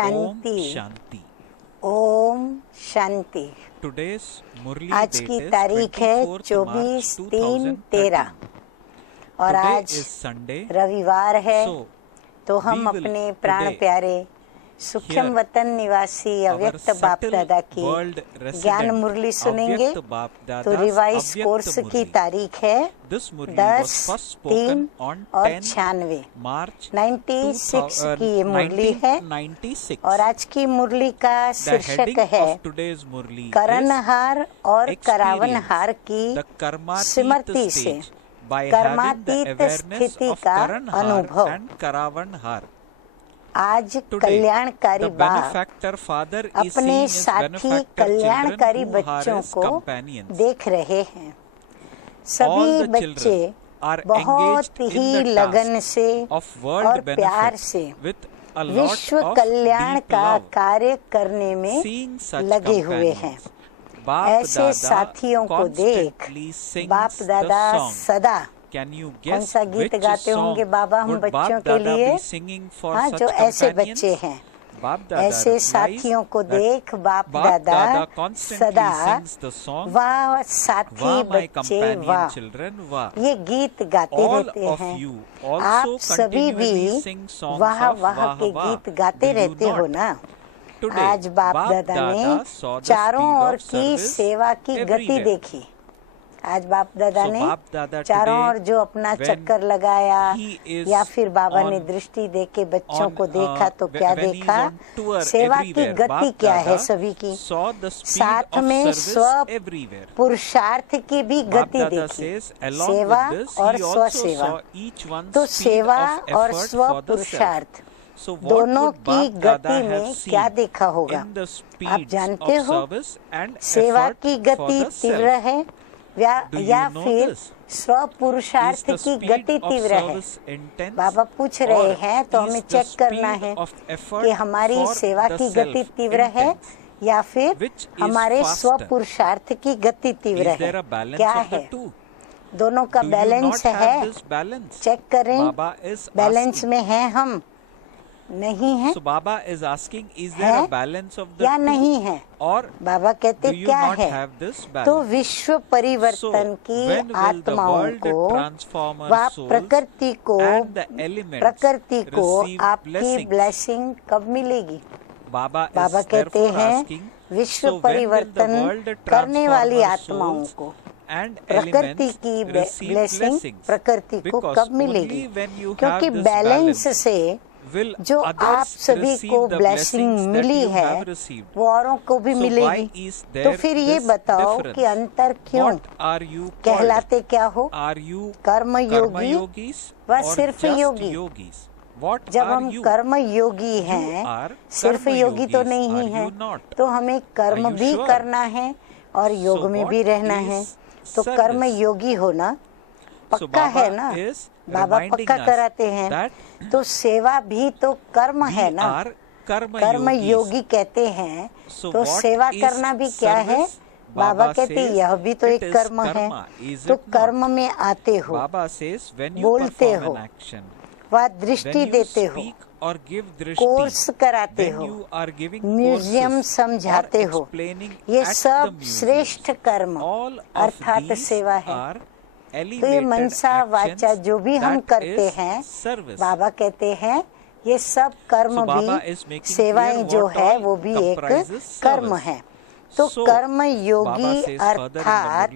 शांति। शांति। ओम शांति। आज की तारीख है 24/3/13 और आज रविवार है। तो हम अपने प्राण प्यारे सूक्ष्म वतन निवासी अव्यक्त बाप दादा की ज्ञान मुरली सुनेंगे। तो रिवाइज कोर्स की तारीख है 10/3 और 96 की ये मुरली है। और आज की मुरली का शीर्षक है करणहार और करावनहार की स्मृति से कर्मातीत स्थिति का अनुभव। आज कल्याणकारी बाप अपने साथी कल्याणकारी बच्चों को देख रहे हैं। सभी बच्चे बहुत ही लगन से और प्यार से विश्व कल्याण का कार्य करने में लगे हुए हैं। ऐसे साथियों को देख बाप दादा सदा कौन सा गीत गाते होंगे बाबा हम बच्चों के लिए? हाँ, जो ऐसे बच्चे हैं, ऐसे साथियों को देख बाप दादा सदा वाह साथी बच्चे वाह ये गीत गाते रहते हैं। आप सभी भी वाह वाह के गीत गाते रहते हो ना। आज बाप दादा ने चारों ओर की सेवा की गति देखी। आज बाप दादा ने चारों ओर जो अपना चक्कर लगाया या फिर बाबा ने दृष्टि देके बच्चों को देखा तो क्या देखा? सेवा की गति क्या है सभी की, साथ में स्व पुरुषार्थ की भी गति देखी। सेवा और स्व सेवा, तो सेवा और स्व पुरुषार्थ दोनों की गति में क्या देखा होगा? आप जानते हो सेवा की गति तीव्र है या फिर स्व पुरुषार्थ की गति तीव्र है? बाबा पूछ रहे हैं तो हमें चेक करना है कि हमारी सेवा की गति तीव्र है या फिर हमारे स्व पुरुषार्थ की गति तीव्र है। क्या है? दोनों का बैलेंस है, चेक करें। बैलेंस में है हम नहीं है? बाबा is asking is there a balance of the या नहीं है? और बाबा कहते क्या है? तो विश्व परिवर्तन की आत्माओं को व प्रकृति को आपकी ब्लेसिंग कब मिलेगी? बाबा कहते हैं विश्व परिवर्तन करने वाली आत्माओं को प्रकृति की ब्लेसिंग प्रकृति को कब मिलेगी? क्योंकि बैलेंस से जो आप सभी को ब्लेसिंग मिली है वो औरों को भी मिलेगी। तो फिर ये बताओ कि अंतर क्यों? कहलाते क्या हो? कर्म योगी व सिर्फ योगी। जब हम कर्म योगी हैं, सिर्फ योगी तो नहीं है, तो हमें कर्म भी करना है और योग में भी रहना है। तो कर्म योगी होना पक्का है ना? बाबा पक्का कराते हैं। तो सेवा भी तो कर्म है ना। कर्म योगी कहते हैं तो सेवा करना भी क्या है? बाबा कहते यह भी तो एक कर्म है। तो कर्म में आते हो, बोलते हो, व दृष्टि देते हो, कोर्स कराते हो, म्यूजियम समझाते हो, ये सब श्रेष्ठ कर्म अर्थात सेवा है। तो ये मनसा वाचा जो भी हम करते हैं, बाबा कहते हैं ये सब कर्म भी, सेवाएं जो है वो भी एक कर्म है। तो कर्म योगी अर्थात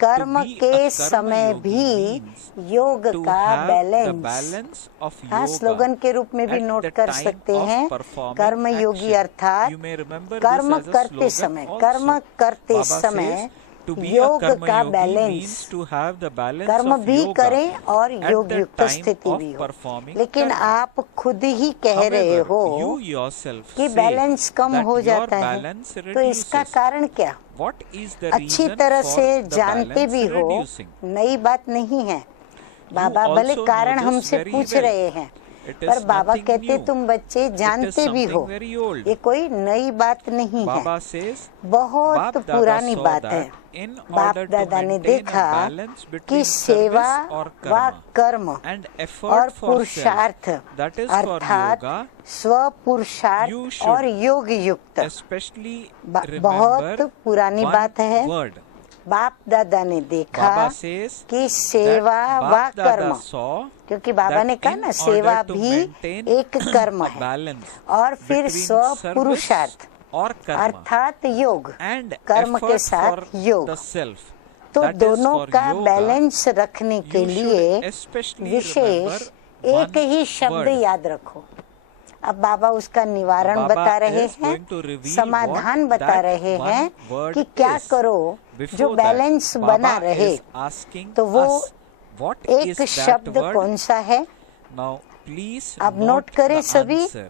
कर्म के समय भी योग का बैलेंस, हाँ स्लोगन के रूप में भी नोट कर सकते हैं। कर्म योगी अर्थात कर्म करते समय योग का बैलेंस, कर्म भी करें और योग युक्त स्थिति भी हो। लेकिन आप खुद ही कह रहे हो कि बैलेंस कम हो जाता है, तो इसका कारण क्या? अच्छी तरह से जानते भी हो, नई बात नहीं है। बाबा भले कारण हमसे पूछ रहे हैं, It is पर बाबा nothing कहते new. तुम बच्चे It is जानते भी हो, something very old. ये कोई नई बात नहीं है, Baba says, बहुत Bap Dada पुरानी saw बात है। that in बाप order to दादा ने maintain a देखा balance कि between सेवा service or व karma कर्म and और effort for पुरुषार्थ self, that is for अर्थात yoga, स्व पुरुषार्थ you should और योग युक्त especially बहुत remember पुरानी one बात है। word. बाप दादा ने देखा Baba says कि सेवा that व Bap Dada कर्म, saw क्योंकि बाबा that ने कहा in ना सेवा order to भी maintain एक कर्म a है balance और फिर between स्व service पुरुषार्थ or karma अर्थात योग and कर्म के effort साथ for योग, the self, तो that is दोनों for का yoga, बैलेंस रखने के you लिए should especially विशेष remember एक ही one शब्द word. याद रखो। अब बाबा उसका निवारण Baba बता रहे is हैं, going to reveal समाधान what बता that रहे one हैं word कि क्या is. करो Before जो that, बैलेंस Baba बना रहे। is asking तो वो us, what एक is that शब्द word? कौन सा है? Now please अब note नोट करें the सभी। answer.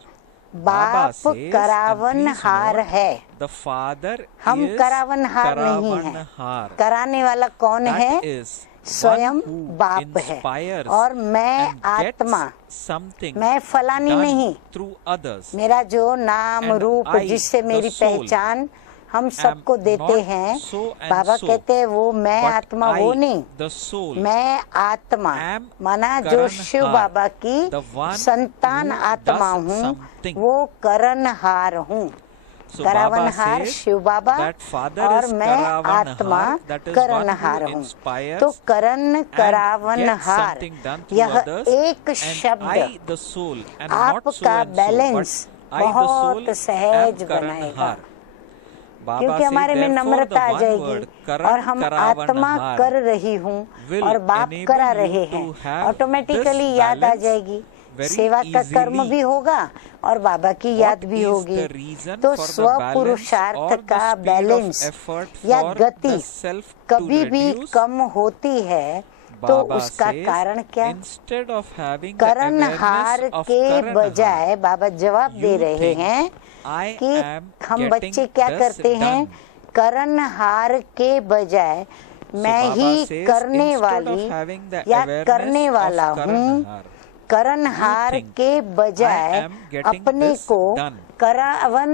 Baba बाप says, and करावन please हार note, है, the father हम is करावन हार नहीं है। Karavanhar. कराने वाला कौन That है? is स्वयं one who बाप है। inspires और मैं and आत्मा, gets something मैं फलानी done नहीं, through others. मेरा जो नाम And रूप I, जिससे the मेरी soul, पहचान हम सबको am देते not हैं। so and बाबा so, कहते हैं वो मैं but आत्मा I, वो नहीं, the soul, मैं आत्मा am माना जो शिव Karanhar, बाबा की the one संतान who आत्मा does हूँ, something. वो करणहार हूँ। So Baba करावनहार says Shiv Baba that father और is मैं आत्मा Karavanhar, that is करणहार one who हूँ। inspires तो करण and gets करावनहार something done through यह others, एक and शब्द I, the soul, and not so आपका and so, balance but I, the बहुत soul, am सहज बनाएगा, Karanhar. Baba क्योंकि says, हमारे में therefore, the Namrata uh one जाएगी word, और हम आत्मा Karavanhar, कर रही हूँ will और बाप enable करा you रहे to हैं, have ऑटोमेटिकली this याद आ balance जाएगी। very सेवा का कर्म easily. भी होगा और बाबा की What याद भी is होगी। the reason तो for the स्व balance पुरुषार्थ or the का speed of बैलेंस effort या for गति the self to कभी भी reduce? कम होती है, तो Baba उसका says, कारण क्या? instead of having the करणहार awareness of के Karanhar, बजाय बाबा जवाब दे you रहे think हैं I कि am हम getting बच्चे क्या this करते हैं, done. करणहार के बजाय मैं Baba ही says, करने instead of वाली having the या awareness करने of वाला हूँ, Karanhar, करणहार you think के बजाय I am getting अपने this को done.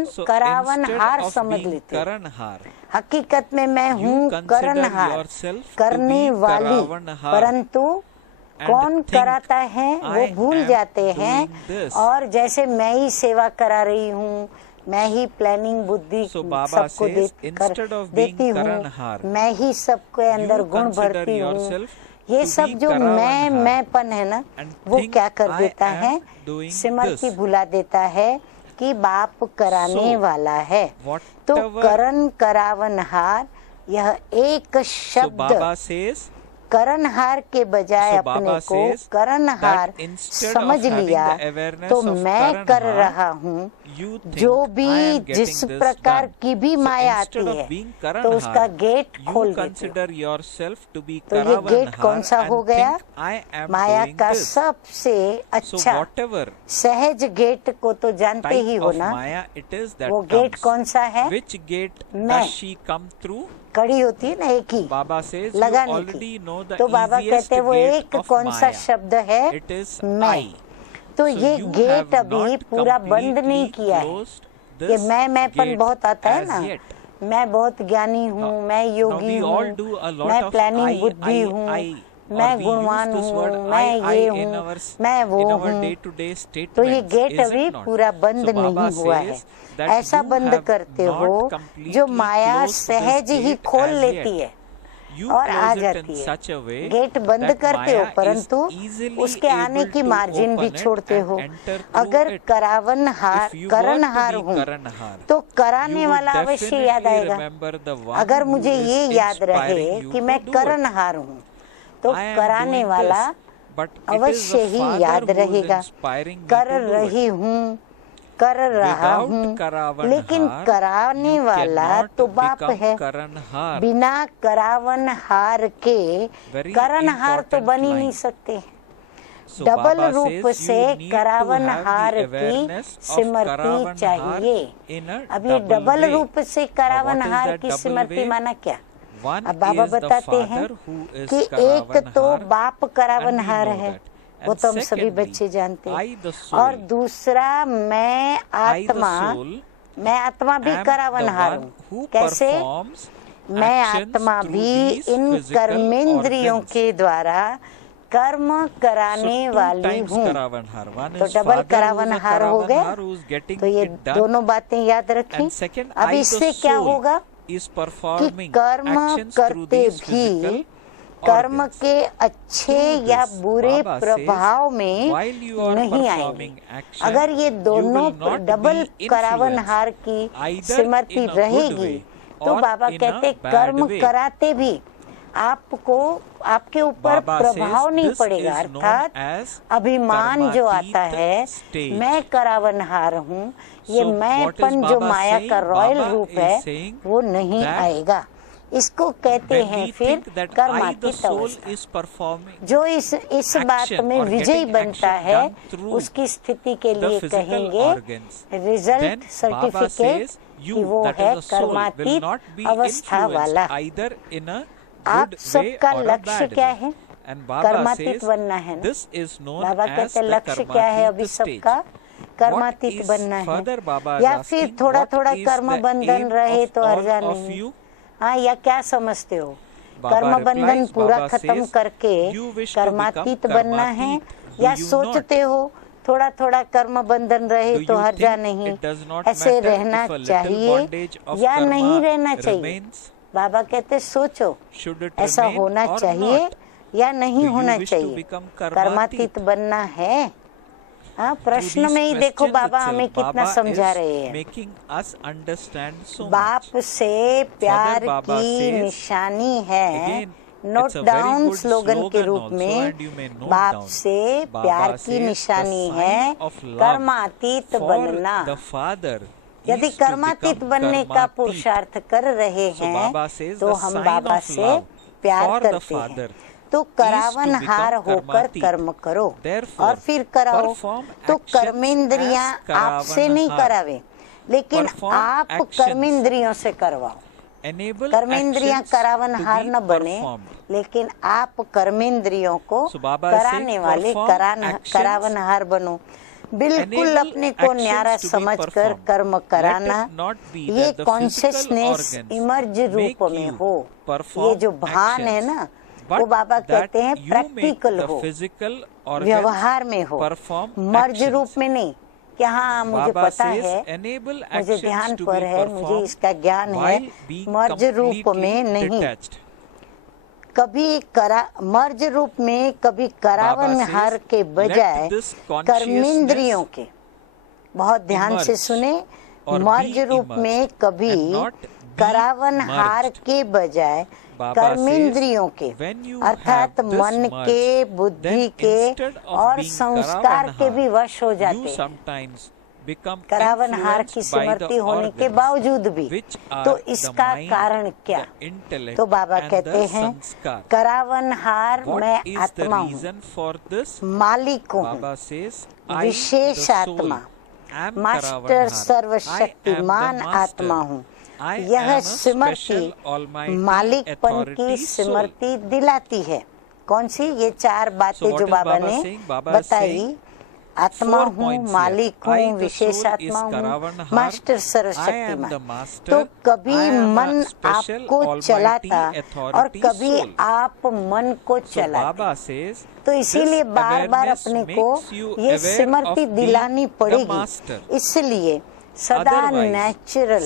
So करावनहार instead of समझ being लेते हैं। Karanhar, हकीकत में मैं you हूँ consider करणहार, yourself to करने be वाली, Karavanhar परंतु and कौन think कराता है वो I भूल am जाते हैं, doing this. और जैसे मैं ही सेवा करा रही हूँ, मैं ही प्लानिंग बुद्धि So Baba सबको says, instead of being देती हूँ, Karanhar, मैं ही सबके अंदर you गुण consider भरती हूँ। yourself ये to सब be जो Karavanhar मैंपन है ना, and वो think क्या कर I देता am है, doing स्मृति this. भुला देता है कि बाप कराने So, वाला है। तो whatever- करण करावनहार यह एक So शब्द Baba says, करणहार के बजाय So अपने Baba को says करणहार that instead समझ of having लिया, the awareness तो of मैं कर Karanhar, रहा हूँ। you think जो I भी am getting जिस this प्रकार done. की भी So माया आती instead of है, being तो Karanhar, उसका गेट you खोल देते हो। consider yourself to be तो ये गेट Karavanhar कौन सा हो and गया? think I am Maya doing का this. सबसे So अच्छा whatever सहज गेट को तो जानते type ही हो of ना, Maya it is that वो गेट comes, कौन सा है? which gate मैं। does she come through? कड़ी होती है ना एक ही Baba says you लगाने already की, know the तो बाबा easiest कहते हैं वो gate एक of कौन सा Maya. शब्द है, It is मैं। I. तो So ये you गेट have अभी not पूरा बंद नहीं completely किया है। closed ये this मैंपन gate बहुत आता है as ना, yet. मैं बहुत ज्ञानी हूँ, मैं योगी we हूँ, all do a lot मैं of प्लानिंग बुद्धि I, हूँ, or मैं we गुणवान use this हूँ, word मैं I ये in हूँ, our मैं वो in our हूँ। day-to-day तो ये statements, गेट is अभी it not? पूरा बंद So Baba नहीं हुआ है। says that ऐसा you बंद have करते not हो completely जो माया closed this सहज ही gate खोल as लेती yet. है You और आ close it जाती in है। such a way गेट बंद that करते हो, Maya is परंतु easily उसके आने able की to मार्जिन भी open it छोड़ते and हो। enter through अगर it. करावनहार If you करणहार want to be हूँ, Karanhar, तो कराने you would वाला अवश्य याद definitely आएगा। remember the one अगर who मुझे is ये याद रहे inspiring you कि to मैं do it. करणहार हूँ, तो I am कराने doing वाला this, but it is अवश्य the ही Father याद who is रहेगा। inspiring me कर to do it. रही हूँ, कर रहा Without हूँ, Karavanhar, लेकिन कराने you वाला cannot तो बाप become है। Karanhar. बिना करावनहार के Very करणहार तो important बन ही line. नहीं सकते। So डबल Baba रूप says से you need to करावनहार have the की awareness of स्मृति Karavanhar चाहिए। in a अब ये double डबल way. रूप से Now, what is करावनहार that की double स्मृति way? माना क्या? One अब बाबा is the बताते हैं Father who is कि एक तो Karavanhar, बाप and we करावनहार know है, that. वो तो हम सभी बच्चे जानते हैं। और दूसरा मैं आत्मा भी करावनहार हूँ। कैसे? मैं आत्मा भी इन कर्मेंद्रियों के द्वारा कर्म कराने वाली हूँ। तो डबल करावनहार हो गए। तो ये दोनों बातें याद रखें। अब इससे क्या होगा कि कर्म करते भी कर्म के अच्छे या बुरे प्रभाव में नहीं आएंगे। अगर ये दोनों डबल करावनहार की स्मृति रहेगी तो बाबा कहते कर्म कराते भी आपको आपके ऊपर प्रभाव नहीं पड़ेगा। अर्थात अभिमान जो आता है, मैं करावनहार हूँ, ये मैंपन जो माया का रॉयल रूप है वो नहीं आएगा। इसको कहते हैं फिर कर्मातीत अवस्था। जो इस बात में विजयी बनता है उसकी स्थिति के लिए कहेंगे रिजल्ट सर्टिफिकेट कि वो है कर्मातीत अवस्था वाला। आप सबका लक्ष्य क्या है? कर्मातीत बनना है ना। बाबा कहते लक्ष्य क्या है अभी सबका? कर्मातीत बनना है। या फिर थोड़ा थोड़ा कर्म बंधन रहे तो अर्जा नहीं। हाँ, या क्या समझते हो? कर्म बंधन पूरा खत्म करके कर्मातीत बनना है, या सोचते हो थोड़ा थोड़ा कर्म बंधन रहे तो हर्जा नहीं, ऐसे रहना चाहिए या नहीं रहना चाहिए? बाबा कहते सोचो ऐसा होना चाहिए या नहीं होना चाहिए। कर्मातीत बनना है। हाँ, प्रश्न में ही देखो बाबा हमें कितना समझा रहे हैं। बाप से प्यार की निशानी है, नोट डाउन स्लोगन के रूप में, बाप से प्यार की निशानी है कर्मातीत बनना। यदि कर्मातीत बनने का पुरुषार्थ कर रहे हैं तो हम बाबा से प्यार करते हैं। तो करावनहार होकर कर्म करो और फिर कराओ। तो कर्मेंद्रियां आपसे नहीं करावे, लेकिन आप कर्मेंद्रियों से करवाओ। कर्मेंद्रियां करावनहार न बने, लेकिन आप कर्मेंद्रियों को कराने वाले करावनहार बनो। बिल्कुल अपने को न्यारा समझकर कर्म कराना, ये कॉन्शियसनेस इमर्ज रूप में हो। ये जो भान है ना, वो बाबा कहते हैं प्रैक्टिकल हो, व्यवहार में हो, मर्ज रूप में नहीं कि हाँ मुझे पता है, मुझे ध्यान पर है, मुझे इसका ज्ञान है। मर्ज रूप में नहीं। कभी मर्ज रूप में कभी करावनहार के बजाय कर्मेंद्रियों के, बहुत ध्यान से सुने, मर्ज रूप में कभी करावनहार के बजाय कर्मेंद्रियों के, अर्थात मन के, बुद्धि के और संस्कार के भी वश हो जाते हैं करावनहार की स्मृति होने के बावजूद भी। तो इसका कारण क्या? तो बाबा कहते हैं करावनहार मैं आत्मा हूँ, मालिक हूँ, विशेष आत्मा, मास्टर सर्वशक्तिमान आत्मा हूँ। यह स्मृति मालिकपन की स्मृति दिलाती है। कौन सी? ये चार बातें जो बाबा ने बताई, आत्मा हूँ, मालिक हूँ, विशेष आत्मा हूँ, मास्टर सर्वशक्तिमान। तो कभी मन आपको चलाता और कभी आप मन को चलाते। तो इसीलिए बार बार अपने को ये स्मृति दिलानी पड़ेगी। इसलिए सदा नेचुरल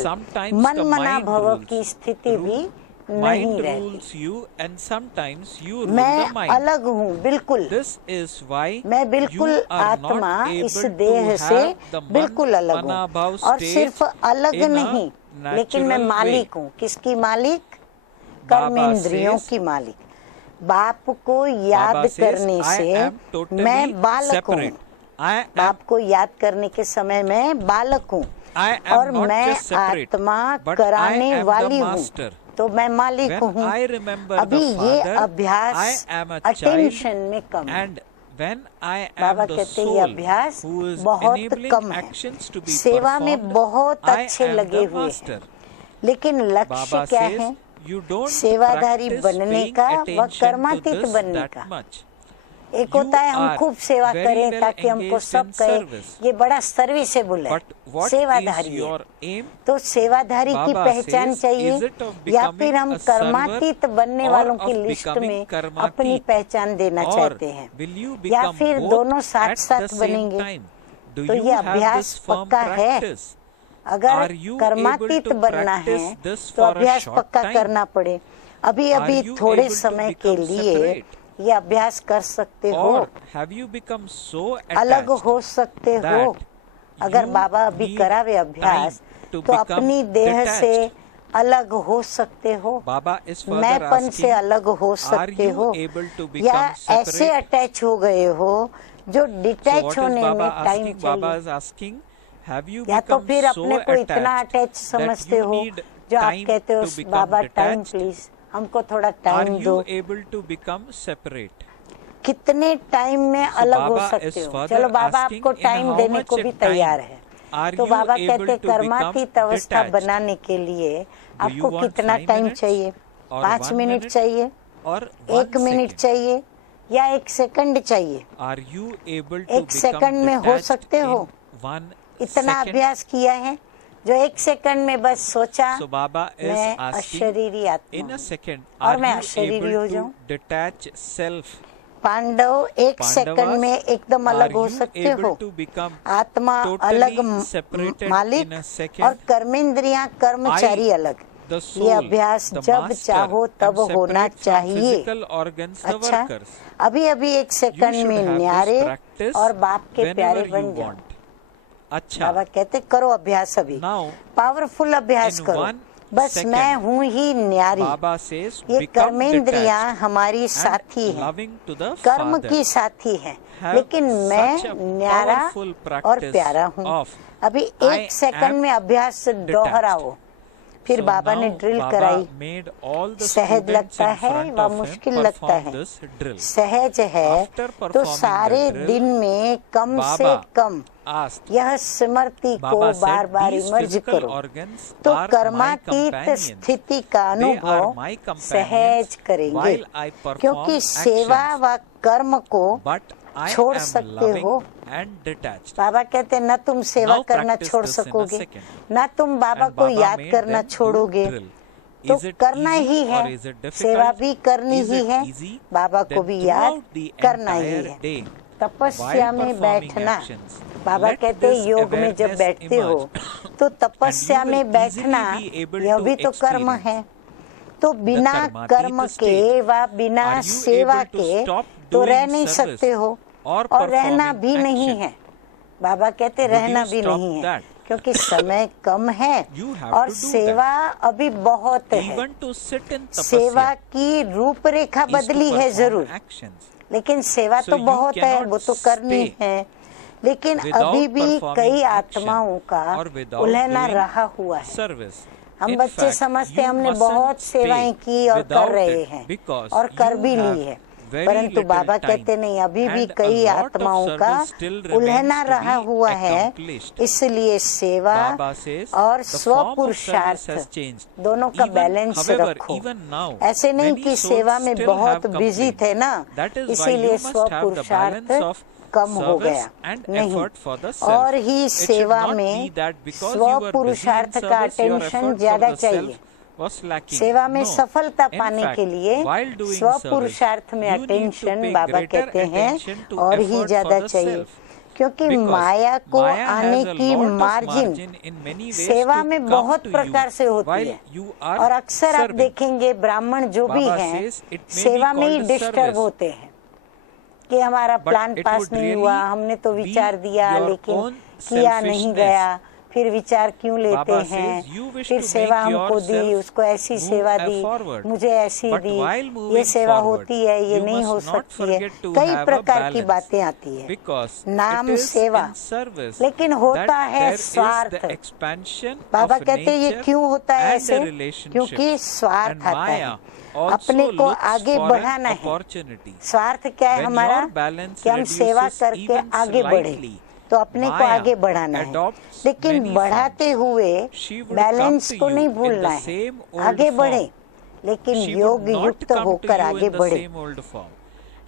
मन मना भव की स्थिति भी नहीं रहती। मैं अलग हूँ, बिल्कुल। मैं बिल्कुल आत्मा इस देह से बिल्कुल अलग हूँ। और सिर्फ अलग नहीं, लेकिन मैं मालिक हूँ। किसकी मालिक? कर्मेंद्रियों की मालिक। बाप को याद करने से मैं बालक हूँ। बाप को याद करने के समय मैं बालक हूँ और मैं आत्मा कराने वाली हूँ, तो मैं मालिक हूँ। अभी ये अभ्यास अटेंशन में कम है। बाबा कहते ये अभ्यास बहुत कम है। सेवा में बहुत अच्छे लगे हुए हैं, लेकिन लक्ष्य क्या है? सेवाधारी बनने का व कर्मातीत बनने का। एक होता है हम खूब सेवा करें ताकि हमको सब कहे ये बड़ा सर्विसेबल है, सेवाधारी है। तो सेवाधारी की पहचान चाहिए, या फिर हम कर्मातीत बनने वालों की लिस्ट में अपनी पहचान देना चाहते हैं, या फिर दोनों साथ साथ बनेंगे। तो ये अभ्यास पक्का है। अगर कर्मातीत बनना है तो अभ्यास पक्का करना पड़े। अभी अभी थोड़े समय के लिए ये अभ्यास कर सकते हो, अलग हो सकते हो। अगर बाबा अभी करावे अभ्यास तो अपनी देह से अलग हो सकते हो, मैंपन से अलग हो सकते हो, या ऐसे अटैच हो गए हो जो डिटैच होने में टाइम चाहिए, या तो फिर अपने को इतना अटैच समझते हो जो आप कहते हो बाबा टाइम प्लीज, हमको थोड़ा टाइम दो। कितने टाइम में अलग हो सकते हो? चलो बाबा आपको टाइम देने को भी तैयार है। तो बाबा कहते कर्मातीत अवस्था बनाने के लिए आपको कितना टाइम चाहिए? 5 मिनट चाहिए, 1 मिनट चाहिए, या 1 सेकंड चाहिए? 1 सेकंड में हो सकते हो? इतना अभ्यास किया है जो 1 सेकंड में बस सोचा मैं अशरीरी आत्मा और मैं अशरीरी हो जाऊं। पांडव 1 सेकंड में एकदम अलग हो सकते हो। आत्मा अलग, मालिक और कर्मेंद्रियां कर्मचारी अलग। ये अभ्यास जब चाहो तब होना चाहिए। अच्छा, अभी अभी 1 सेकंड में न्यारे और बाप के प्यारे बन जाओ। अच्छा, बाबा कहते करो अभ्यास, अभी पावरफुल अभ्यास करो। बस मैं हूँ ही न्यारी। ये कर्मेंद्रियां हमारी साथी हैं, कर्म की साथी हैं, लेकिन मैं न्यारा और प्यारा हूँ। अभी 1 सेकंड में अभ्यास दोहराओ। फिर बाबा ने ड्रिल कराई। सहज लगता है व मुश्किल लगता है? सहज है तो सारे दिन में कम से कम यह स्मृति को बार बार इमर्ज करो, तो कर्मातीत स्थिति का अनुभव सहज करेंगे। क्योंकि सेवा व कर्म को छोड़ सकते हो। बाबा कहते न तुम सेवा करना छोड़ सकोगे, न तुम बाबा को याद करना छोड़ोगे, तो करना ही है। सेवा भी करनी ही है, बाबा को भी याद करना ही है। तपस्या में बैठना, बाबा कहते योग में जब बैठते हो तो तपस्या में बैठना यह भी तो कर्म है। तो बिना कर्म के व बिना सेवा के तो रह नहीं सकते हो, और रहना भी नहीं है। बाबा कहते रहना भी नहीं है, क्योंकि समय कम है और सेवा अभी बहुत है। सेवा की रूपरेखा बदली है जरूर, लेकिन सेवा तो बहुत है, वो तो करनी है। लेकिन अभी भी कई आत्माओं का उलहना रहा हुआ है। हम बच्चे समझते हमने बहुत सेवाएं की और कर रहे हैं और कर भी ली है, परंतु बाबा कहते नहीं, अभी भी कई आत्माओं का उलहना रहा हुआ है। इसलिए सेवा और स्वपुरुषार्थ दोनों का बैलेंस रखो। ऐसे नहीं कि सेवा में बहुत बिजी थे ना, इसीलिए स्वपुरुषार्थ कम हो गया, नहीं। और ही सेवा में स्वपुरुषार्थ का अटेंशन ज्यादा चाहिए। सेवा में सफलता पाने के लिए स्वपुरुषार्थ में अटेंशन बाबा कहते हैं और ही ज्यादा चाहिए, क्योंकि माया को आने की मार्जिन सेवा में बहुत प्रकार से होती है। और अक्सर आप देखेंगे ब्राह्मण जो भी हैं सेवा में ही डिस्टर्ब होते हैं कि हमारा प्लान पास नहीं हुआ, हमने तो विचार दिया लेकिन किया नहीं गया, फिर विचार क्यों लेते हैं, फिर सेवा हमको दी, उसको ऐसी सेवा दी, मुझे ऐसी दी, ये सेवा होती है, ये नहीं हो सकती है, कई प्रकार की बातें आती है। नाम सेवा, लेकिन होता है स्वार्थ। बाबा कहते ये क्यों होता है ऐसे? क्योंकि स्वार्थ आता है, अपने को आगे बढ़ाना है। स्वार्थ क्या है हमारा? कि हम सेवा करके आगे बढ़े, तो अपने को आगे बढ़ाना है। लेकिन बढ़ाते हुए बैलेंस को नहीं भूलना है, आगे बढ़े, लेकिन योग युक्त होकर आगे बढ़े।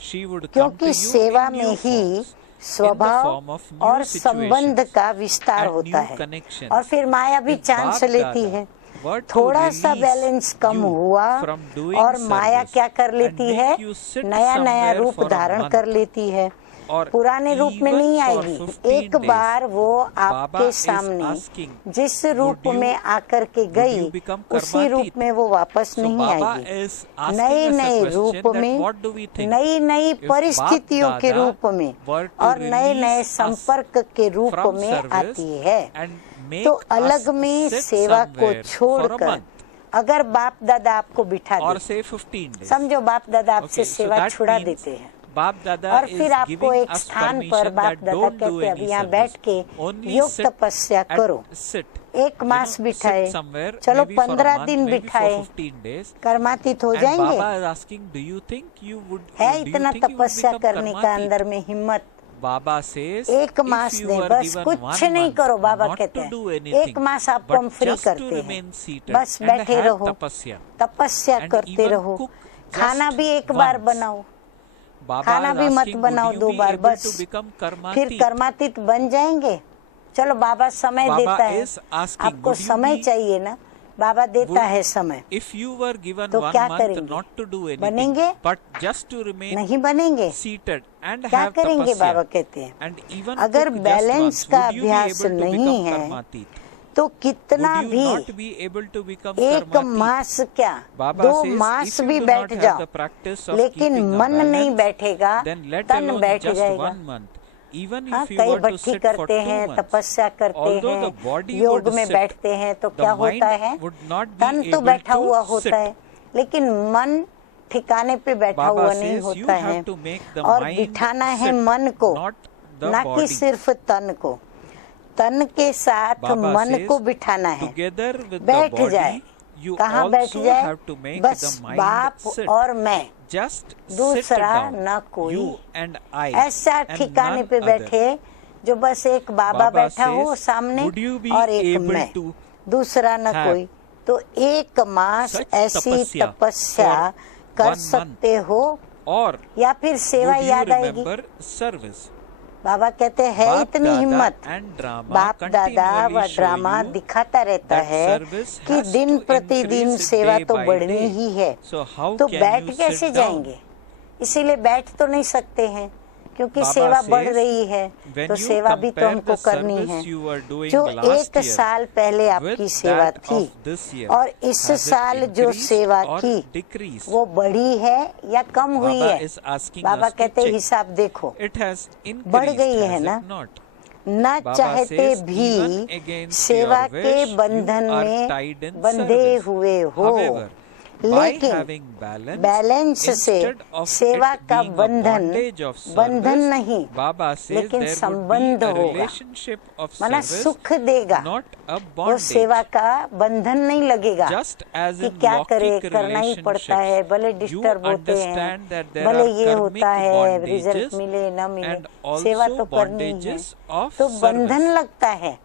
she would come to क्योंकि you सेवा in में new he forms, in the स्वभाव form of new और संबंध situations का विस्तार and होता new है, connections. और फिर माया भी If चांस Bap लेती Dada है। were to थोड़ा सा release बैलेंस कम you हुआ from doing और माया service क्या कर and लेती make है, you sit नया नया somewhere रूप for a धारण month कर लेती है। or पुराने रूप में even नहीं for आएगी। 15 एक days, बार वो Baba आपके is सामने asking, जिस would रूप you- में आकर के would गई you become उसी karmatit? रूप में वो वापस So नहीं Baba आएगी। is asking नए us a नए question रूप that में, what do we think? नई नई If परिस्थितियों Bap के Dada रूप में were to और नए नए release us संपर्क के रूप from में service आती है, and make तो us अलग में sit सेवा को somewhere for a छोड़कर month अगर बाप दादा आपको बिठा or दे, say 15 days. समझो बाप दादा आपसे Okay, so सेवा that छुड़ा means देते हैं Bap Dada और is फिर आपको giving एक us स्थान पर permission बाप that दादा don't do कहते अब any यहाँ service. बैठ के Only योग sit तपस्या at- करो। sit. एक मास sit बिठाए, somewhere, चलो maybe for a 15 month, दिन maybe for बिठाए, 15 days. कर्मातीत हो And जाएंगे। Baba is asking, do you think you would है do you इतना think you would तपस्या become करने का karmatit? अंदर में हिम्मत। Baba says, एक if मास you दें, were बस given कुछ one नहीं month करो। बाबा not कहते to do हैं anything, एक मास आपको हम but फ्री just to करते हैं, remain seated बस and बैठे have रहो, tapasya तपस्या and करते even रहो। cook खाना just भी एक बार once. बनाओ, Baba खाना is भी मत asking, बनाओ would you 2 be bar, able बस to become फिर karmatit? कर्मातीत बन जाएंगे। चलो बाबा समय Baba देता है, is asking, आपको would you समय be- चाहिए ना, बाबा देता would- है समय, If you were given तो 1 क्या month करेंगे? not to do anything, बनेंगे? but just to remain नहीं बनेंगे। seated and क्या have करेंगे? बाबा tapasya कहते हैं and even अगर cook just बैलेंस once, का would you be अभ्यास able to नहीं become है karmatit? तो कितना Would you भी not be able to become एक karmatit? मास क्या Baba 2 says, mass if you भी do बैठ not have जाओ, the practice of लेकिन keeping a मन नहीं balance, बैठेगा, then let तन alone बैठ just जाएगा। 1 month. Even हाँ, if you कई were to Bhatti sit for करते 2 हैं, months, तपस्या करते although the हैं, body योग would में sit, बैठते हैं, तो the क्या mind होता है, would not be तन तो able बैठा to हुआ sit. होता है, लेकिन मन ठिकाने पे बैठा Baba हुआ नहीं says you होता have है, to make the और mind बिठाना है sit, मन को, not the ना कि body. सिर्फ तन को। तन के साथ Baba मन says, को बिठाना है, together with the बैठ जाए। body, you कहाँ बैठ also जाए? have to make बस the mind बाप sit. और मैं, Just sit दूसरा down, न कोई। you and I, ऐसा and ठिकाने none पे other. बैठे जो बस एक बाबा Baba बैठा हो says, सामने would you be और एक able मैं, to दूसरा न have कोई। तो एक मास such ऐसी tapasya तपस्या for कर 1 सकते हो, or या फिर सेवा would you याद आएगी। remember service? बाबा कहते हैं Bap इतनी Dada हिम्मत, and drama बाप दादा व continually show ड्रामा you दिखाता रहता that है service कि has दिन to प्रतिदिन increase सेवा day तो by बढ़नी day. ही है, So how तो can बैठ you कैसे sit down? जाएंगे? इसीलिए बैठ तो नहीं सकते हैं, क्योंकि Baba सेवा बढ़ says, रही है, when तो you सेवा भी तो compare हमको the करनी service है। you were doing जो last 1 year साल पहले आपकी with सेवा that थी of this year, और इस has it साल जो increased सेवा or की decreased? वो बढ़ी है या कम हुई Baba है? is asking Baba us to कहते check. हिसाब देखो, It has बढ़ increased, गई है has ना? it not? न Baba चाहते says, भी even against सेवा your के wish, बंधन you are में tied in बंधे service. हुए हो, However, by लेकिन having balance, बैलेंस से instead of सेवा it का being a बंधन bondage of बंधन service, नहीं, Baba says लेकिन there would संबंध be a होगा, relationship of माना service, सुख देगा, not a वो bondage. सेवा का बंधन नहीं लगेगा Just as कि in क्या करे, locking करना ही पड़ता है, relationships, भले you डिस्टर्ब होते हैं, understand that there भले are ये karmic होता है, रिजल्ट bondages मिले न मिले, and also सेवा तो करनी ही है, bondages of तो बंधन service. लगता है।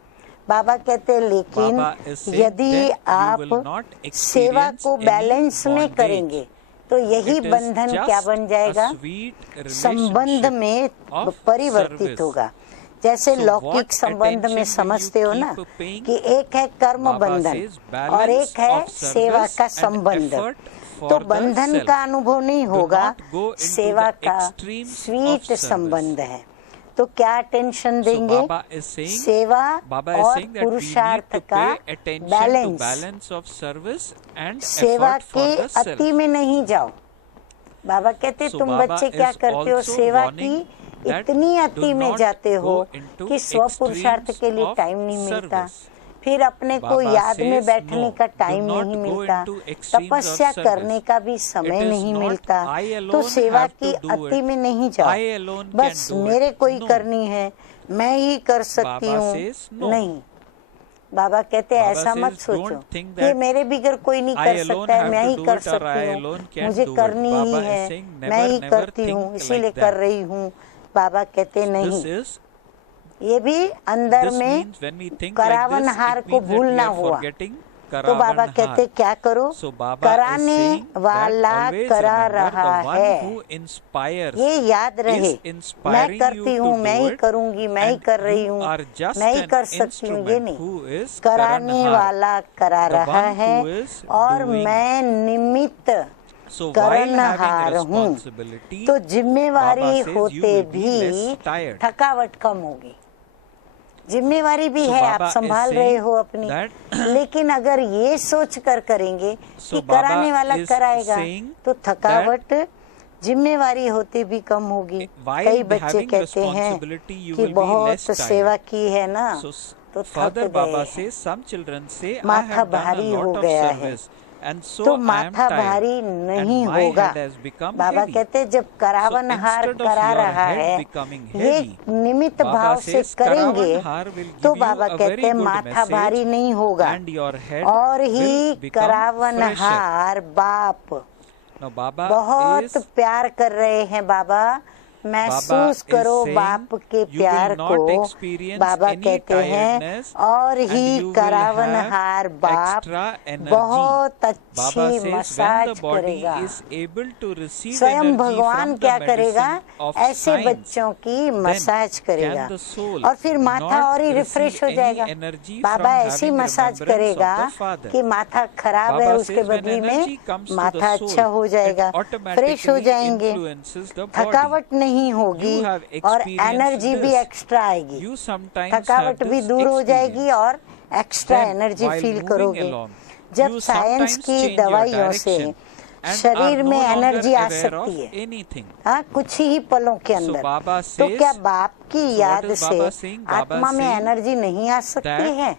बाबा कहते हैं लेकिन Baba is saying यदि then you आप will not सेवा experience को any बैलेंस में bondage. करेंगे तो यही It is बंधन क्या just बन a जाएगा, sweet संबंध relationship में of परिवर्तित service. होगा। जैसे So लौकिक what संबंध में attention will समझते you हो ना keep paying? कि एक है कर्म Baba बंधन says और balance एक है of service सेवा का and संबंध, effort for तो the बंधन self. का अनुभव नहीं Do होगा, not go into सेवा the का extremes of स्वीट service. संबंध है। तो क्या टेंशन So देंगे, Baba is saying, सेवा Baba is और saying that we need पुरुषार्थ to का pay attention to balance, balance of service and सेवा effort for के the self. अति में नहीं जाओ। बाबा कहते So तुम Baba बच्चे क्या is करते हो, also सेवा warning की that इतनी do अति में not जाते हो go into कि स्व पुरुषार्थ के लिए extremes टाइम of नहीं मिलता, service. फिर अपने को Baba याद में says, बैठने no, का do टाइम not नहीं go मिलता, into extremes of तपस्या service. करने का भी समय It is नहीं not मिलता, I तो alone सेवा have की to do अति it. में नहीं जाओ, I alone can बस do मेरे it. कोई No. करनी है, मैं ही कर सकती Baba हूँ, says, no. नहीं। बाबा कहते Baba ऐसा मत says, सोचो don't think कि that मेरे बिगर कोई नहीं I कर alone सकता है, have मैं to ही do कर it or I सकती alone हूँ, can मुझे do it. करनी ही Baba is है, saying, मैं never, ही never करती हूँ, think इसीलिए like कर that. रही हूँ। बाबा कहते This नहीं, is ये भी अंदर this में means when we think like करावन this, हार it को means that we भूलना are हुआ, forgetting तो बाबा कहते क्या करो, कराने वाला करा रहा है, ये याद रहे। मैं करती हूँ, मैं ही करूँगी, मैं ही कर रही हूँ, मैं ही कर सकती हूँ, ये नहीं, कराने वाला करा रहा है और मैं निमित्त करनहार हूँ। तो जिम्मेवारी होते भी थकावट कम होगी। जिम्मेवारी भी है, आप संभाल रहे हो अपनी, लेकिन अगर ये सोच कर करेंगे कि कराने वाला कराएगा तो थकावट जिम्मेवारी होते भी कम होगी। कई बच्चे कहते हैं कि बहुत सेवा की है ना तो थक गए, माथा भारी हो गया है। तो माथा भारी नहीं होगा। बाबा कहते जब करावनहार करा रहा है, ये निमित्त भाव से करेंगे तो बाबा कहते माथा भारी नहीं होगा। और ही करावनहार बाप बहुत प्यार कर रहे हैं। बाबा महसूस करो बाप के प्यार को। बाबा कहते हैं और ही करावनहार बाप बहुत अच्छी मसाज करेगा। स्वयं भगवान क्या करेगा, ऐसे बच्चों की मसाज करेगा और फिर माथा और ही रिफ्रेश हो जाएगा। बाबा ऐसी मसाज करेगा कि माथा खराब है, उसके बदले में माथा अच्छा हो जाएगा, फ्रेश हो जाएंगे, थकावट नहीं होगी और एनर्जी भी एक्स्ट्रा आएगी। थकावट भी दूर हो जाएगी और एक्स्ट्रा एनर्जी फील करोगे। जब साइंस की दवाइयों से शरीर में एनर्जी आ सकती है, हाँ, कुछ ही पलों के अंदर, तो क्या बाप की याद से आत्मा में एनर्जी नहीं आ सकती है?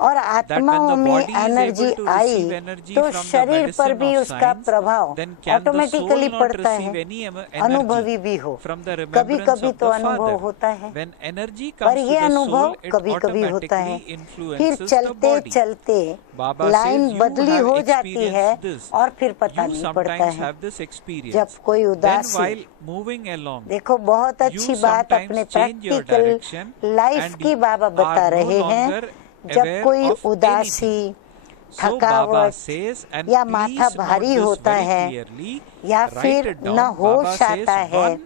और आत्माओं में एनर्जी आई तो शरीर पर भी उसका प्रभाव ऑटोमेटिकली पड़ता है। अनुभवी भी हो, कभी कभी तो अनुभव होता है, पर ये अनुभव कभी कभी होता है। फिर चलते चलते लाइन बदली हो जाती है और फिर पता नहीं पड़ता है। जब कोई उदासी, देखो बहुत अच्छी बात अपने प्रैक्टिकल लाइफ की बाबा बता रहे हैं। जब कोई उदासी, थकावट या माथा भारी होता है या फिर न होश आता है,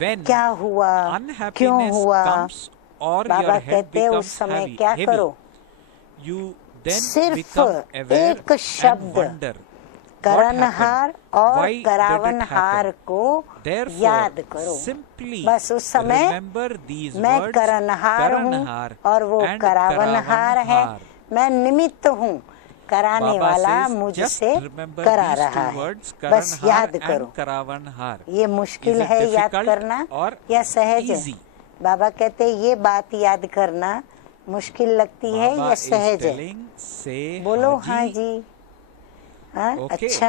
क्या हुआ, क्यों हुआ, बाबा कहते हैं उस समय क्या करो, सिर्फ एक शब्द करनहार और करावनहार को याद करो। बस उस समय मैं करनहार हूँ और वो करावनहार है, मैं निमित्त हूँ, कराने वाला मुझसे करा रहा है। बस याद करो। ये मुश्किल है याद करना या सहज है? बाबा कहते ये बात याद करना मुश्किल लगती है या सहज है? बोलो हाँ जी। हाँ, अच्छा,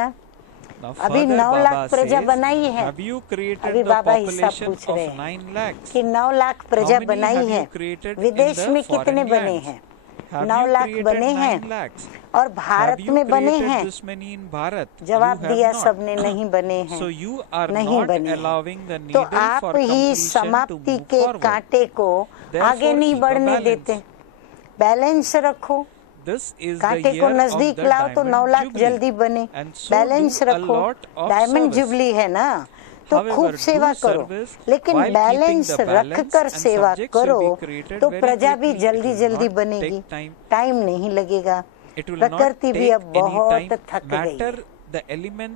अभी 9 लाख प्रजा बनाई है। अभी बाबा हिसाब पूछ रहे हैं कि 9 लाख प्रजा बनाई है, विदेश में कितने बने हैं? 9 लाख बने हैं और भारत में बने हैं? जवाब दिया सबने नहीं बने हैं, नहीं बने हैं। तो आप ही समाप्ति के कांटे को आगे नहीं बढ़ने देते। बैलेंस रखो, कांटे को नजदीक लाओ तो 9 लाख जल्दी बने। बैलेंस रखो, डायमंड जुबली है ना, तो खूब सेवा करो, लेकिन बैलेंस रख कर सेवा करो तो प्रजा भी जल्दी जल्दी बनेगी, टाइम नहीं लगेगा। प्रकृति भी अब बहुत थक गई।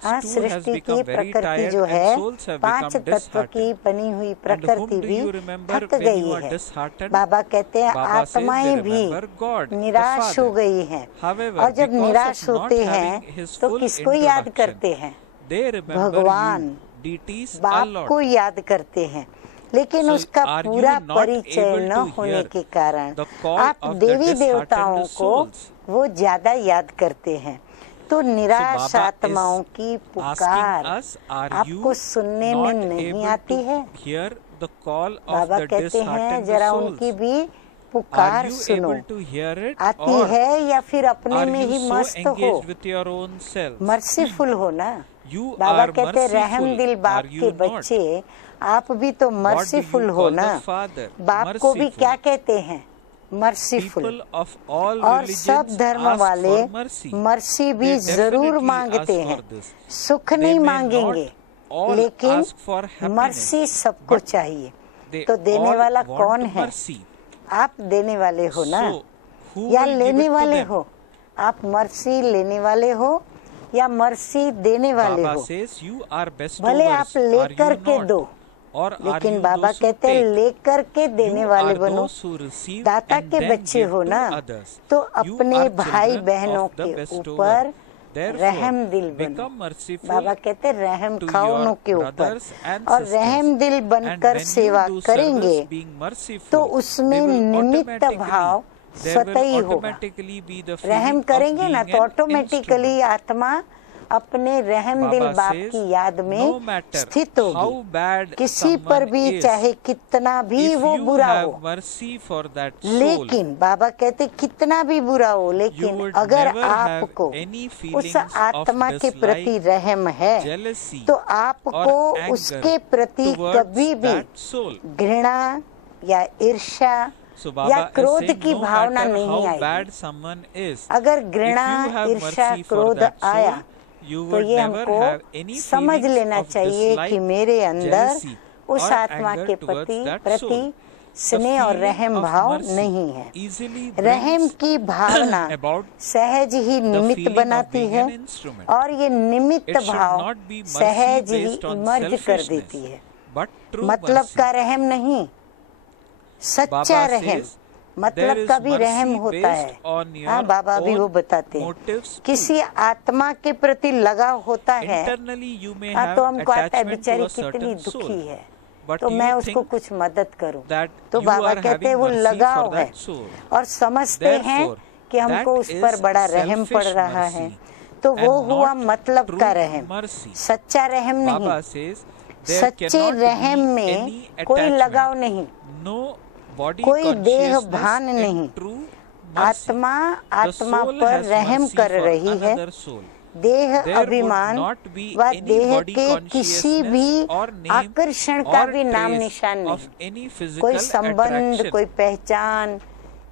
हाँ, सृष्टि की प्रकृति जो है, 5 तत्व की बनी हुई प्रकृति भी थक गई है। बाबा कहते हैं आत्माएं भी निराश हो गई हैं, और जब निराश होते हैं तो किसको याद करते हैं? भगवान, बाप को याद करते हैं। लेकिन उसका पूरा परिचय न होने के कारण आप देवी देवताओं को वो ज्यादा याद करते हैं। तो निराश आत्माओं की पुकार आपको सुनने में नहीं आती है? बाबा कहते हैं जरा उनकी भी पुकार सुनो। आती है या फिर अपने में ही मस्त हो, मर्सीफुल हो ना। बाबा कहते रहम दिल बाप के बच्चे, आप भी तो मर्सीफुल हो ना। बाप को भी क्या कहते हैं? मर्सीफुल, people of all और सब religions धर्म ask वाले for mercy. मर्सी भी They जरूर definitely मांगते ask for हैं, this. सुख They नहीं may मांगेंगे, not all लेकिन ask for happiness, मर्सी सबको but चाहिए। they तो देने all वाला want कौन है? mercy. आप देने वाले हो ना, So, who या will give लेने it to वाले them? हो? आप मर्सी लेने वाले हो या मर्सी देने वाले Baba हो? says you are भले आप bestowers, are लेकर you के not? दो, Or are लेकिन you बाबा those who कहते हैं take? लेकर के देने You वाले are बनो। those who receive दाता and के then बच्चे give हो to ना, others. तो You अपने are भाई children बहनों of the के bestower. ऊपर Therefore, रहम दिल बनो। become merciful बाबा कहते हैं रहम to खाओ your उनों के ऊपर, brothers and और sisters. रहम दिल And बनकर when you सेवा do करेंगे service being merciful, तो उसमें they will निमित्त automatically- भाव there स्वतः ही will होगा। automatically be the रहम feeling of करेंगे ना being तो an ऑटोमेटिकली instrument. आत्मा अपने रहम दिल Baba बाप says, की याद no में matter स्थित how होगी। bad किसी पर someone भी is, चाहे कितना भी if वो you बुरा have हो, mercy for that soul, लेकिन बाबा कहते कितना भी बुरा हो, you लेकिन would अगर never have आपको any उस feelings आत्मा of के प्रति dislike, रहम है jealousy, तो or आपको anger उसके प्रति towards कभी भी that soul. घृणा या ईर्ष्या So या Baba is क्रोध saying, की no भावना matter नहीं how आएगी। bad someone is, अगर if घृणा you have ईर्ष्या mercy for क्रोध that आया soul, you तो would ये never हमको have any समझ feelings लेना of चाहिए कि dislike, मेरे अंदर jealousy, उस or आत्मा anger के towards that प्रति soul. स्नेह और The रहम feeling of भाव mercy नहीं है। easily रहम brings की भावना about सहज ही the निमित्त feeling of बनाती being है, an instrument. और ये निमित्त It should भाव not be mercy सहज ही based on इमर्ज कर selfishness, देती है। but true मतलब mercy. का रहम नहीं, सच्चा Baba रहम says, मतलब there is का भी रहम mercy होता है। based on your हाँ, बाबा भी वो own बताते हैं motives too. किसी आत्मा के प्रति लगाव होता है। Internally you may हाँ, have तो हमको आता है attachment to बेचारी a कितनी certain दुखी soul, है, but तो you मैं उसको think कुछ मदद करूं। that तो you बाबा are कहते हैं having वो mercy लगाव for है, that soul. और समझते हैं Therefore, कि हमको that उस पर is बड़ा रहम पड़ selfish रहा है, mercy तो वो and हुआ not मतलब true का रहम, mercy. सच्चा रहम नहीं। Baba says there सच्चे cannot रहम be में any कोई attachment, लगाव नहीं, no body कोई देह consciousness भान in नहीं। true mercy. आत्मा The आत्मा soul पर has रहम mercy कर for रही है। another soul. देह There would अभिमान not be व any देह body के किसी भी consciousness or name आकर्षण का or भी नाम trace निशान of नहीं, any physical कोई संबंध, attraction. कोई पहचान,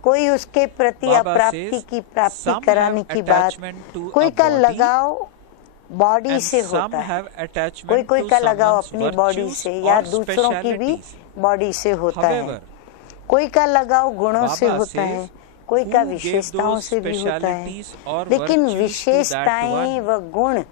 कोई उसके प्रति Baba अप्राप्ति says, की प्राप्ति some कराने have की बात, attachment to कोई a का body लगाव बॉडी and से some होता है, have कोई attachment कोई to का लगाव someone's अपनी बॉडी virtues से या or दूसरों की भी specialities. बॉडी से होता है, However, कोई का लगाव गुणों से Baba होता है, says, कोई का who gave विशेषताओं those से भी होता है। specialities or लेकिन virtues to that विशेषताएं one? व गुण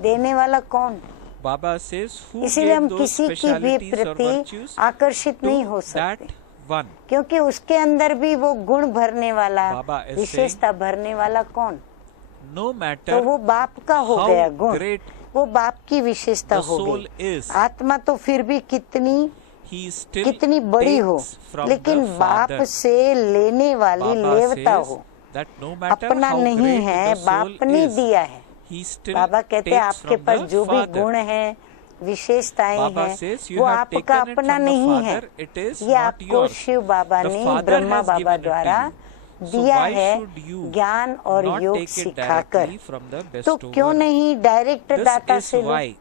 देने वाला कौन? Baba says, who इसीलिए हम gave those किसी की भी specialities or प्रति virtues आकर्षित नहीं हो to सकते, that one? क्योंकि उसके अंदर भी वो गुण भरने वाला, Baba is विशेषता भरने वाला कौन? No तो matter वो बाप का हो how गया गुण, great वो बाप की विशेषता the हो soul गई। is, आत्मा तो फिर भी कितनी he still कितनी बड़ी हो, takes from लेकिन the बाप Father. से लेने वाली Baba लेवता says हो, that no matter अपना how नहीं great है, the बाप soul ने is, दिया है। he still बाबा कहते हैं takes आपके from पास the जो भी Father. गुण हैं, विशेषताएं Baba हैं, says you वो have आपका taken it अपना from the नहीं है, Father, it is ये not आपको yours. शिव बाबा The ने Father Brahma has Baba given it to द्वारा you. So दिया why है should you ज्ञान और not योग take it सिखाकर। directly from the तो bestower? क्यों नहीं डायरेक्ट This दाता is से लो? why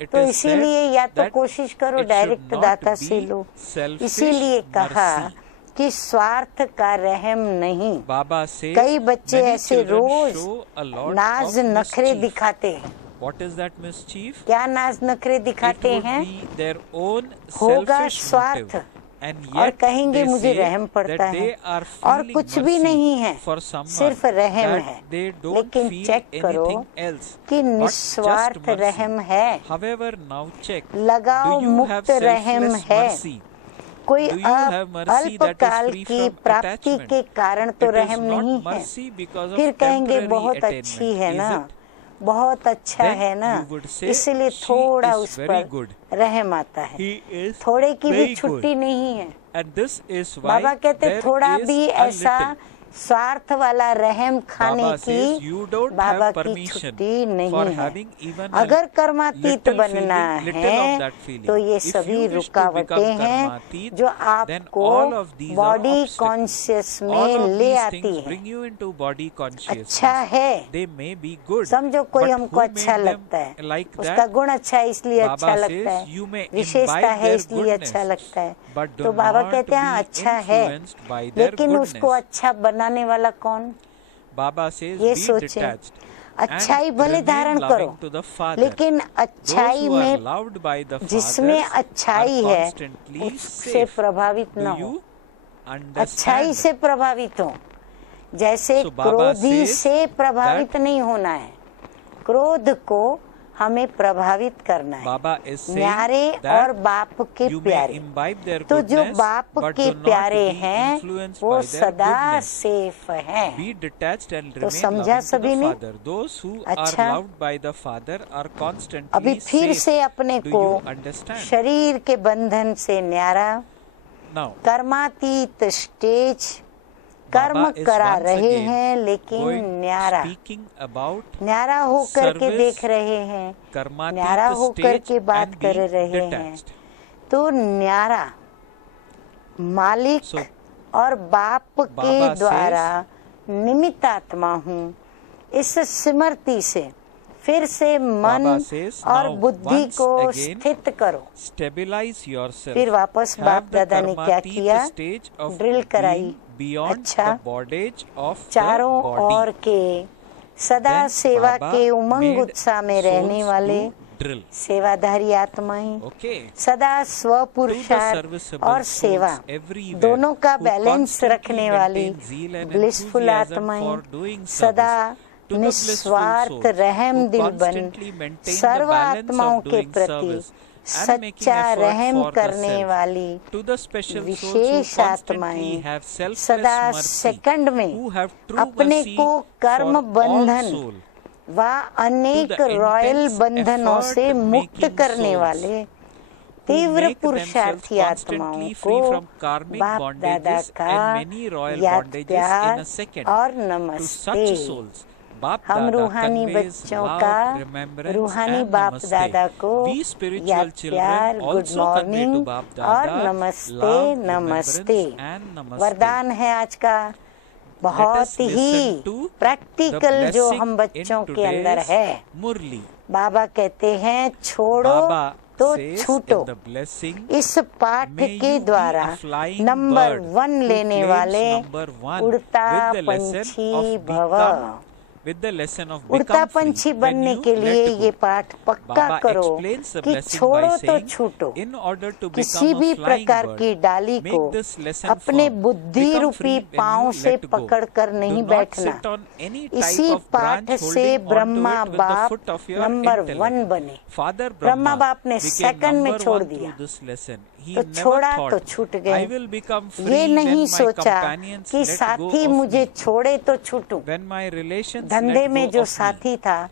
it तो is इसीलिए said या तो that कोशिश करो it should डायरेक्ट not दाता be से लो। selfish इसीलिए कहा mercy. कि स्वार्थ का रहम नहीं। Baba says कई बच्चे many ऐसे children rose show a lot नाज of नखरे mischief. दिखाते हैं। What is that mischief? क्या नाज नखरे It दिखाते would हैं? be their own होगा selfish स्वार्थ, motive. And और yet कहेंगे they मुझे say रहम पड़ता that है, they are और feeling कुछ भी mercy नहीं है, for someone, सिर्फ रहम that है। they don't लेकिन feel चेक करो anything else कि but निस्वार्थ just mercy. रहम है, However, now check, लगाव do you have मुक्त रहम selfless है। mercy? कोई Do you have mercy that is अल्पकाल free की from प्राप्ति attachment? के कारण तो It is रहम not नहीं है। mercy because of फिर कहेंगे temporary बहुत अच्छी attainment, है is ना, it? बहुत अच्छा Then है ना, you would say, इसलिए "She थोड़ा is उस very पर good. रहम आता है। He is थोड़े की भी very छुट्टी good. नहीं है। And this is why बाबा कहते there थोड़ा is भी a ऐसा little स्वार्थ वाला रहम खाने Baba says, की you don't बाबा have की permission छुट्टी for नहीं है। having even a अगर कर्मातीत little बनना feeling, little of है that feeling. तो ये If सभी you wish to रुकावटें become हैं karmatit, जो then आपको all of these are body obstacles. Conscious All में of ले these आती things है। bring you into body consciousness. अच्छा है, They may be good, समझो कोई but हमको who अच्छा made them लगता है, like उसका that? गुण अच्छा है इसलिए Baba अच्छा लगता says, है, you may विशेषता imbibe है their इसलिए अच्छा goodness, लगता है। but do तो बाबा not कहते हैं be अच्छा है, influenced by their लेकिन उसको goodness. अच्छा बनाने वाला कौन? Baba says, ये be सोचें, detached अच्छाई and भले remain धारण loving करो, to the Father. लेकिन Those अच्छाई who are में loved by the जिसमें Father अच्छाई are है constantly उससे safe. प्रभावित Do न हो, you अच्छाई understand? से प्रभावित हो। जैसे So Baba क्रोधी says से प्रभावित that नहीं होना है, क्रोध को हमें प्रभावित करना है। Baba is saying न्यारे that और बाप के you may प्यारे, imbibe their तो जो goodness, बाप but के do not प्यारे be हैं influenced वो by their सदा goodness. सेफ हैं। Be detached and तो remain समझा loving to सभी the ने? Father. Those who अच्छा, are loved by the Father are अभी constantly फिर safe. से अपने Do को you understand? शरीर के बंधन से न्यारा, Now, कर्मातीत स्टेज, कर्म Baba is करा once रहे again हैं लेकिन going न्यारा, speaking about न्यारा होकर के service, देख रहे हैं, कर्मातीत न्यारा होकर stage के बात and कर being रहे हैं। detached. तो न्यारा मालिक So, और बाप के Baba द्वारा निमित्त आत्मा हूँ, इस स्मृति से फिर से मन Baba says, और now बुद्धि once को again स्थित करो। stabilize yourself. फिर वापस Have बाप the दादा ने क्या karmatit किया? stage of ड्रिल कराई। being beyond अच्छा, the bondage of the चारों body. ओर के सदा Then सेवा Baba के उमंग made उत्साह में रहने souls वाले do drill. सेवाधारी आत्माएं Okay. सदा To the स्वपुरुषार्थ serviceable और सेवा souls everywhere दोनों का who बैलेंस constantly रखने वाली maintain zeal and blissful enthusiasm आत्माएं for doing सदा service. To the blissful निस्वार्थ souls रहम who दिल बन constantly maintain the सर्व balance आत्माओं of के doing प्रति service and making सच्चा effort रहम for the करने self. वाली To the special souls who विशेष constantly आत्माएं have selfless सदा mercy, सेकंड में who have true अपने mercy को कर्म for all बंधन soul. व अनेक To the रॉयल intense बंधनों effort से मुक्त making करने souls वाले who तीव्र make themselves पुरुषार्थी आत्माओं constantly को free from karmic बाप दादा bondages का and many royal याद bondages in प्यार a second. और To नमस्ते। such souls, Bap हम Dada रूहानी conveys बच्चों love, का remembrance रूहानी and बाप namaste. दादा को We spiritual याद children प्यार, good also convey to morning Bap और Dada नमस्ते love, नमस्ते। remembrance and namaste. वरदान है आज का, बहुत ही listen to the प्रैक्टिकल जो blessing हम बच्चों in के अंदर today's है। Murli. बाबा कहते हैं छोड़ो Baba तो says छूटो। in the blessing, इस पाठ may के you be द्वारा a flying number bird 1 who लेने claims वाले number 1 उड़ता with the lesson पंछी of भव। become, with the lesson of उड़ता become पंछी free when बनने you के लिए let ये go. पाठ पक्का Baba करो explains the कि blessing छोड़ो by तो saying, छूटो। in order to किसी become भी a flying प्रकार bird, की डाली को make this lesson अपने firm. बुद्धि Become रूपी free when पांव you से let go. पकड़ कर नहीं Do not बैठना। sit on any इसी type of पाठ branch से holding onto Brahma it with the बाप foot of your number intellect. 1 बने। Father ब्रह्मा Brahma बाप ने became सेकंड में number छोड़ 1 दिया, through this lesson. He तो never छोड़ा तो thought, छूट I गए। will become ये free नहीं when my सोचा companions कि let go साथी of मुझे me. छोड़े तो छूटूं। When my relations धंधे let में go जो of me. साथी था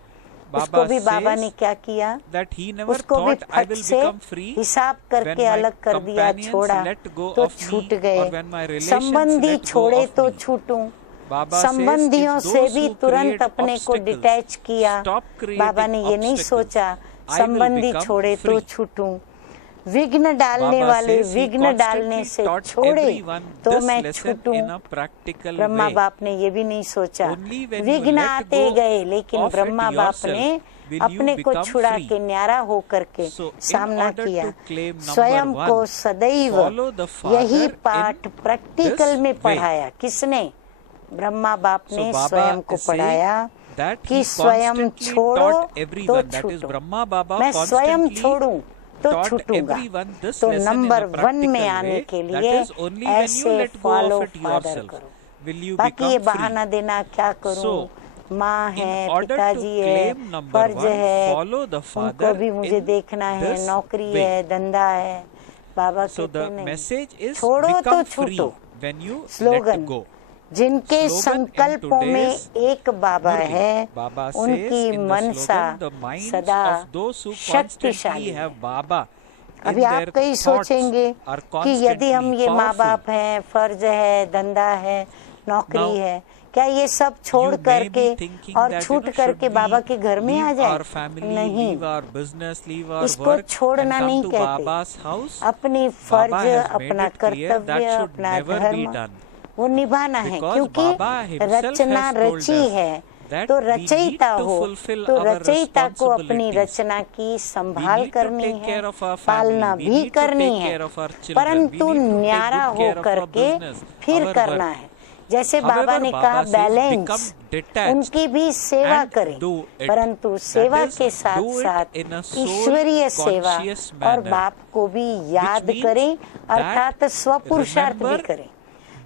उसको Baba भी बाबा says ने क्या किया, that he never उसको भी thought I फट will से become free हिसाब when करके my अलग कर दिया, companions छोड़ा let go तो of छूट me, गए। or when my relations संबंधी let go छोड़े of तो me. छूटूं। Baba संबंधियों says, if से those भी who तुरंत create अपने को obstacles डिटैच किया। stop बाबा ने creating ये नहीं obstacles, सोचा I will संबंधी become छोड़े तो free. छूटूं। विघ्न डालने Baba वाले says he विघ्न डालने constantly से taught छोड़े everyone तो this मैं lesson छूटूं। in a practical Brahma way. बाप ने ये भी नहीं सोचा। Only when you विघ्न let आते go गए, लेकिन of it ब्रह्मा बाप yourself ने will you अपने को become छुड़ा free. के न्यारा होकर के So, in सामना order किया। to claim number स्वयं 1, को सदैव follow the Father यही in पाठ प्रैक्टिकल this में way. पढ़ाया। किसने? ब्रह्मा बाप So ने Baba स्वयं को is saying पढ़ाया that कि he स्वयं constantly छोड़ो taught तो everyone, that is छूटो। Brahma Baba मैं स्वयं constantly छोड़ूं तो taught छूटूंगा। everyone this तो lesson in number a 1 practical में आने way, के that लिए is only when you ऐसे let go follow of it father yourself करो। will you बाकी ये become बहाना free. देना क्या करूं, So, माँ in है, order to पिताजी है, claim number फर्ज 1, है, follow the उनको Father भी मुझे in देखना है, this नौकरी way. है, धंधा है। बाबा So कहते the नहीं, message is छोड़ो तो become free छूटो। when you slogan, let go. जिनके Slogan in संकल्पों में today's एक बाबा Murli. है, Baba says उनकी in the Mansa slogan, the minds सदा of those who constantly शक्तिशाली है। have Baba in अभी their आप कई thoughts सोचेंगे are कि यदि हम constantly ये माँ powerful. बाप हैं, फर्ज है, धंधा है, नौकरी Now, है, क्या ये सब छोड़ you may करके be thinking और that, छूट should करके we बाबा के घर में आ leave जाए? our family, नहीं, leave our business, leave our इसको work and छोड़ना come नहीं to कहते। Baba's house? अपनी Baba फर्ज, has made अपना it clear that कर्तव्य, should अपना never be धर्म done. वो निभाना है, Because क्योंकि Baba himself Rachna has told रची us है, that तो we need रचयिता to हो fulfill तो our रचयिता को अपनी responsibilities. रचना की We संभाल need to करनी take है, care of our पालना family. We भी need to करनी take है, care of our children. We परंतु need to take न्यारा good हो care of our करके business, फिर our करना work. है। जैसे बाबा However, ने Baba कहा says, बैलेंस, become detached उनकी भी सेवा and करें, do it. परंतु That सेवा is, के साथ do it साथ in a soul ईश्वरीय सेवा conscious और manner, बाप को भी याद means करें, that अर्थात स्वपुरुषार्थ भी remember, करें।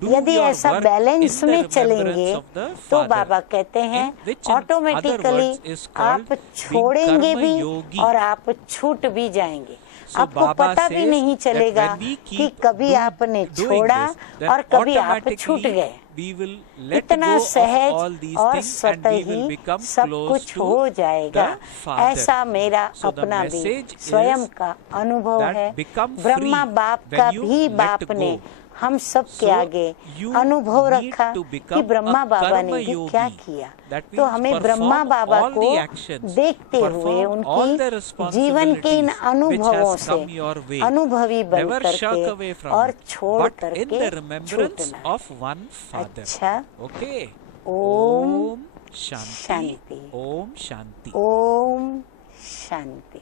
do यदि your ऐसा work बैलेंस in the में remembrance चलेंगे of the तो Father, बाबा कहते हैं in which in other automatically words is called आप being छोड़ेंगे karma भी yogi. और आप छूट भी जाएंगे। So आपको Baba पता भी says नहीं that चलेगा when we कि keep कभी आपने doing छोड़ा this, then और कभी आप छूट automatically गए। we will let इतना go of all सहज these और things and स्वतः we will ही become सब close कुछ to हो जाएगा। the Father. ऐसा मेरा So the अपना भी message स्वयं is का अनुभव that है। become free ब्रह्मा बाप when का you भी let बाप ने go. हम सब के So आगे you अनुभव need रखा to कि become Brahma a Baba karma ने भी क्या yogi. किया। That तो means हमें ब्रह्मा perform बाबा all को the actions, देखते हुए perform all the उनकी जीवन के इन responsibilities अनुभवों which has से come your way. अनुभवी बन Never shirk away करके from और it, छोड़ but in करके the remembrance छूटना। of one Father. अच्छा, Okay. ओम Shanti. शांति, Om Shanti. ओम शांति।